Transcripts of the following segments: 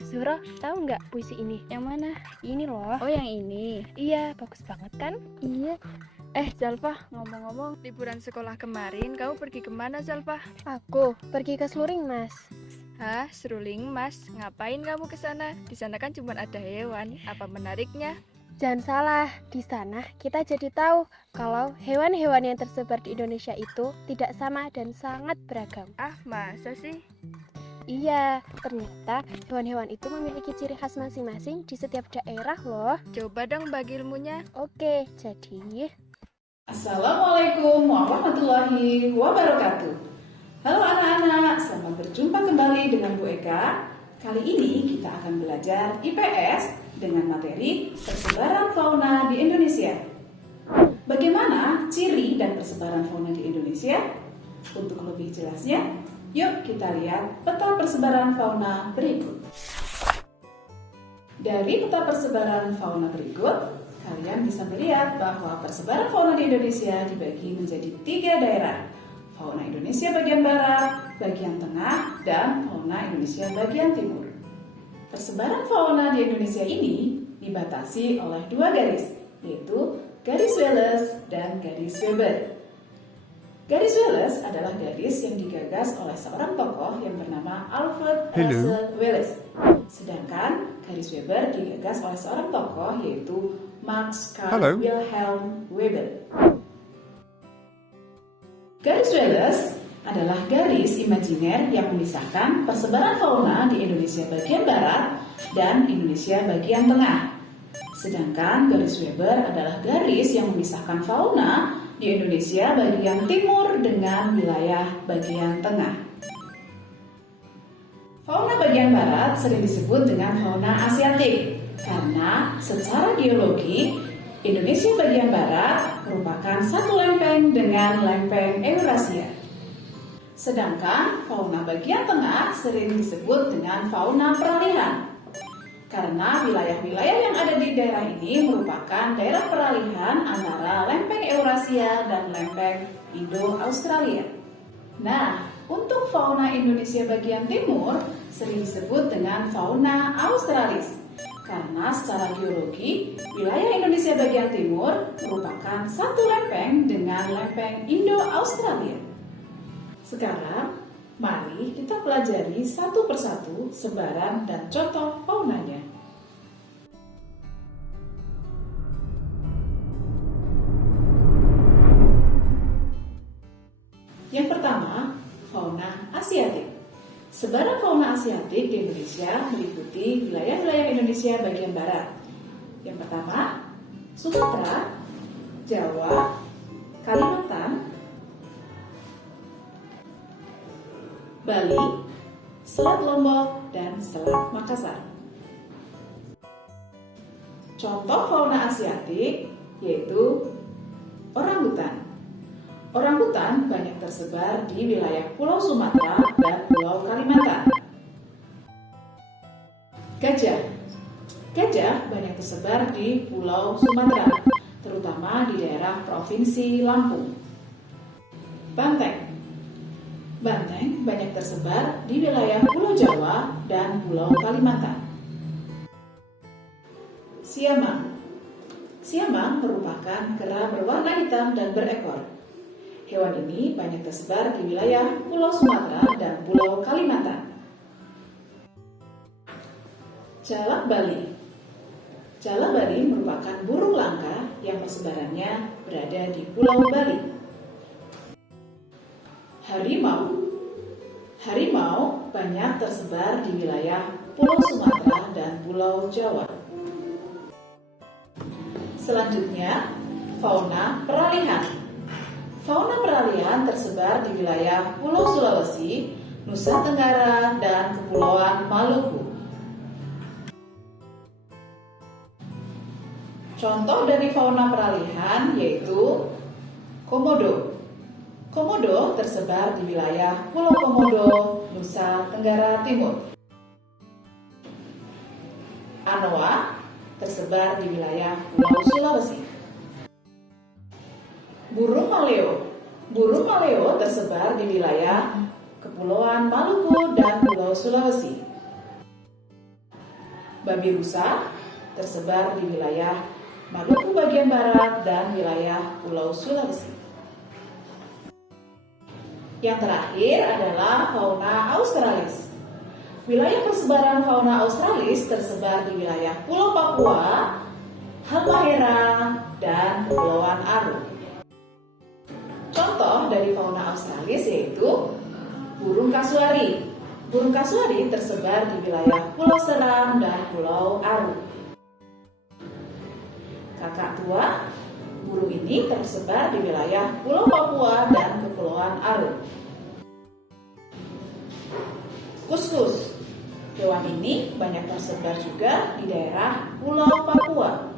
Zura, tahu nggak puisi ini? Yang mana? Ini loh. Oh, yang ini. Iya, bagus banget kan? Iya. Zalfa, ngomong-ngomong, liburan sekolah kemarin kamu pergi kemana, Zalfa? Aku pergi ke Sluring, Mas. Hah, seruling, Mas? Ngapain kamu ke sana? Di sana kan cuma ada hewan. Apa menariknya? Jangan salah, di sana kita jadi tahu kalau hewan-hewan yang tersebar di Indonesia itu tidak sama dan sangat beragam. Ah, masa sih? Iya, ternyata hewan-hewan itu memiliki ciri khas masing-masing di setiap daerah loh. Coba dong bagi ilmunya. Oke, jadi Assalamualaikum warahmatullahi wabarakatuh. Halo anak-anak, selamat berjumpa kembali dengan Bu Eka. Kali ini kita akan belajar IPS dengan materi persebaran fauna di Indonesia. Bagaimana ciri dan persebaran fauna di Indonesia? Untuk lebih jelasnya, yuk kita lihat peta persebaran fauna berikut. Dari peta persebaran fauna berikut, kalian bisa melihat bahwa persebaran fauna di Indonesia dibagi menjadi 3 daerah. Fauna Indonesia bagian barat, bagian tengah, dan fauna Indonesia bagian timur. Persebaran fauna di Indonesia ini dibatasi oleh 2 garis, yaitu garis Wallace dan garis Weber. Garis Wallace adalah garis yang digagas oleh seorang tokoh yang bernama Alfred Russel Wallace. Sedangkan garis Weber digagas oleh seorang tokoh yaitu Max Carl Wilhelm Weber. Garis Wallace adalah garis imajiner yang memisahkan persebaran fauna di Indonesia bagian barat dan Indonesia bagian tengah. Sedangkan garis Weber adalah garis yang memisahkan fauna di Indonesia bagian timur dengan wilayah bagian tengah. Fauna bagian barat sering disebut dengan fauna Asiatik karena secara geologi Indonesia bagian barat merupakan satu lempeng dengan lempeng Eurasia. Sedangkan fauna bagian tengah sering disebut dengan fauna peralihan karena wilayah-wilayah yang ada di daerah ini merupakan daerah peralihan antara lempeng Eurasia dan lempeng Indo-Australia. Nah, untuk fauna Indonesia bagian timur sering disebut dengan fauna Australis karena secara geologi wilayah Indonesia bagian timur merupakan satu lempeng dengan lempeng Indo-Australia. Sekarang, mari kita pelajari satu persatu sebaran dan contoh faunanya. Yang pertama, fauna Asiatik. Sebaran fauna Asiatik di Indonesia meliputi wilayah-wilayah Indonesia bagian barat. Yang pertama, Sumatera, Jawa, Kalimantan, Bali, Selat Lombok, dan Selat Makassar. Contoh fauna Asiatik yaitu orangutan. Orangutan banyak tersebar di wilayah Pulau Sumatera dan Pulau Kalimantan. Gajah. Gajah banyak tersebar di Pulau Sumatera, terutama di daerah Provinsi Lampung. Banteng. Banteng banyak tersebar di wilayah Pulau Jawa dan Pulau Kalimantan. Siamang. Siamang merupakan kera berwarna hitam dan berekor. Hewan ini banyak tersebar di wilayah Pulau Sumatera dan Pulau Kalimantan. Jalak Bali. Jalak Bali merupakan burung langka yang persebarannya berada di Pulau Bali. Harimau. Harimau banyak tersebar di wilayah Pulau Sumatera dan Pulau Jawa. Selanjutnya, fauna peralihan. Fauna peralihan tersebar di wilayah Pulau Sulawesi, Nusa Tenggara, dan Kepulauan Maluku. Contoh dari fauna peralihan yaitu komodo. Komodo tersebar di wilayah Pulau Komodo, Nusa Tenggara Timur. Anoa tersebar di wilayah Pulau Sulawesi. Burung maleo. Burung maleo tersebar di wilayah Kepulauan Maluku dan Pulau Sulawesi. babi rusa tersebar di wilayah Maluku bagian barat dan wilayah Pulau Sulawesi. Yang terakhir adalah fauna australis. Wilayah persebaran fauna australis tersebar di wilayah Pulau Papua, Halmahera, dan Kepulauan Aru. Contoh dari fauna australis yaitu burung kasuari. Burung kasuari tersebar di wilayah Pulau Seram dan Pulau Aru. Kakak tua, burung ini tersebar di wilayah Pulau Papua dan Kepulauan Aru. Kuskus, hewan ini banyak tersebar juga di daerah Pulau Papua.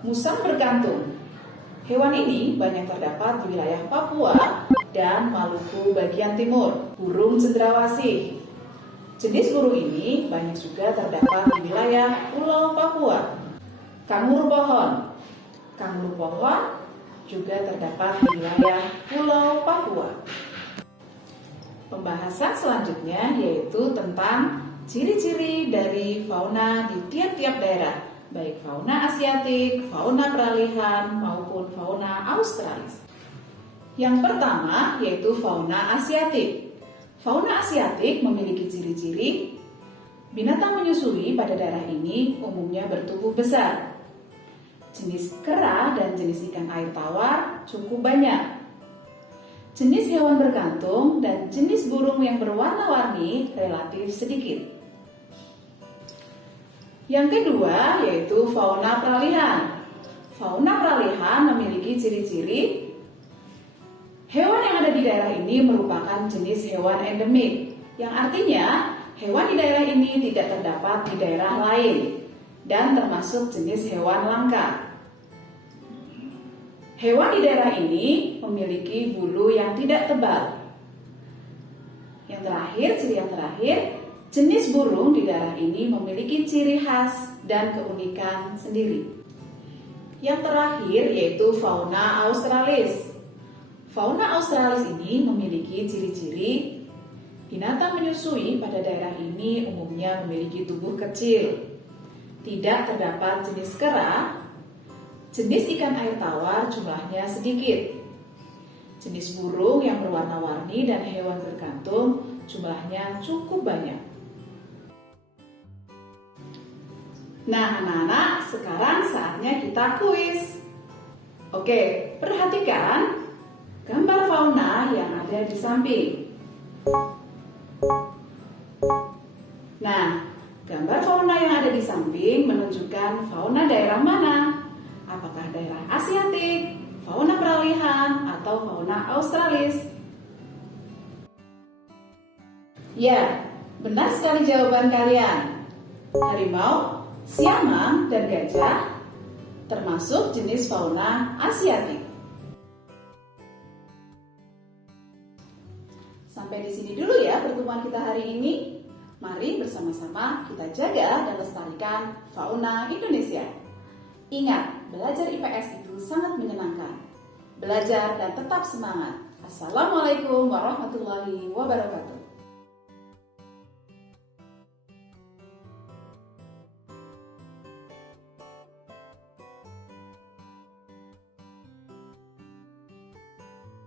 Musang berkantung, hewan ini banyak terdapat di wilayah Papua dan Maluku bagian timur. Burung cendrawasih, jenis burung ini banyak juga terdapat di wilayah Pulau Papua. Kanguru pohon, kanguru pohon juga terdapat di wilayah Pulau Papua. Pembahasan selanjutnya yaitu tentang ciri-ciri dari fauna di tiap-tiap daerah, baik fauna asiatik, fauna peralihan, maupun fauna australis. Yang pertama yaitu fauna asiatik. Fauna asiatik memiliki ciri-ciri binatang menyusui pada daerah ini umumnya bertubuh besar. Jenis kera dan jenis ikan air tawar cukup banyak. Jenis hewan berkantung dan jenis burung yang berwarna-warni relatif sedikit. Yang kedua yaitu fauna peralihan. Fauna peralihan memiliki ciri-ciri hewan yang ada di daerah ini merupakan jenis hewan endemik, yang artinya hewan di daerah ini tidak terdapat di daerah lain dan termasuk jenis hewan langka. Hewan di daerah ini memiliki bulu yang tidak tebal. Ciri yang terakhir, jenis burung di daerah ini memiliki ciri khas dan keunikan sendiri. Yang terakhir yaitu fauna australis. Fauna australis ini memiliki ciri-ciri binatang menyusui pada daerah ini umumnya memiliki tubuh kecil. Tidak terdapat jenis kera. Jenis ikan air tawar jumlahnya sedikit. Jenis burung yang berwarna-warni dan hewan berkantung jumlahnya cukup banyak. Nah, anak-anak, sekarang saatnya kita kuis. Oke, perhatikan gambar fauna yang ada di samping. Nah, gambar fauna yang ada di samping menunjukkan fauna daerah mana? Apakah daerah asiatik, fauna peralihan, atau fauna australis? Ya, benar sekali jawaban kalian. Harimau, siamang, dan gajah termasuk jenis fauna asiatik. Sampai di sini dulu ya pertemuan kita hari ini. Mari bersama-sama kita jaga dan lestarikan fauna Indonesia. Ingat, belajar IPS itu sangat menyenangkan. Belajar dan tetap semangat. Assalamualaikum warahmatullahi wabarakatuh.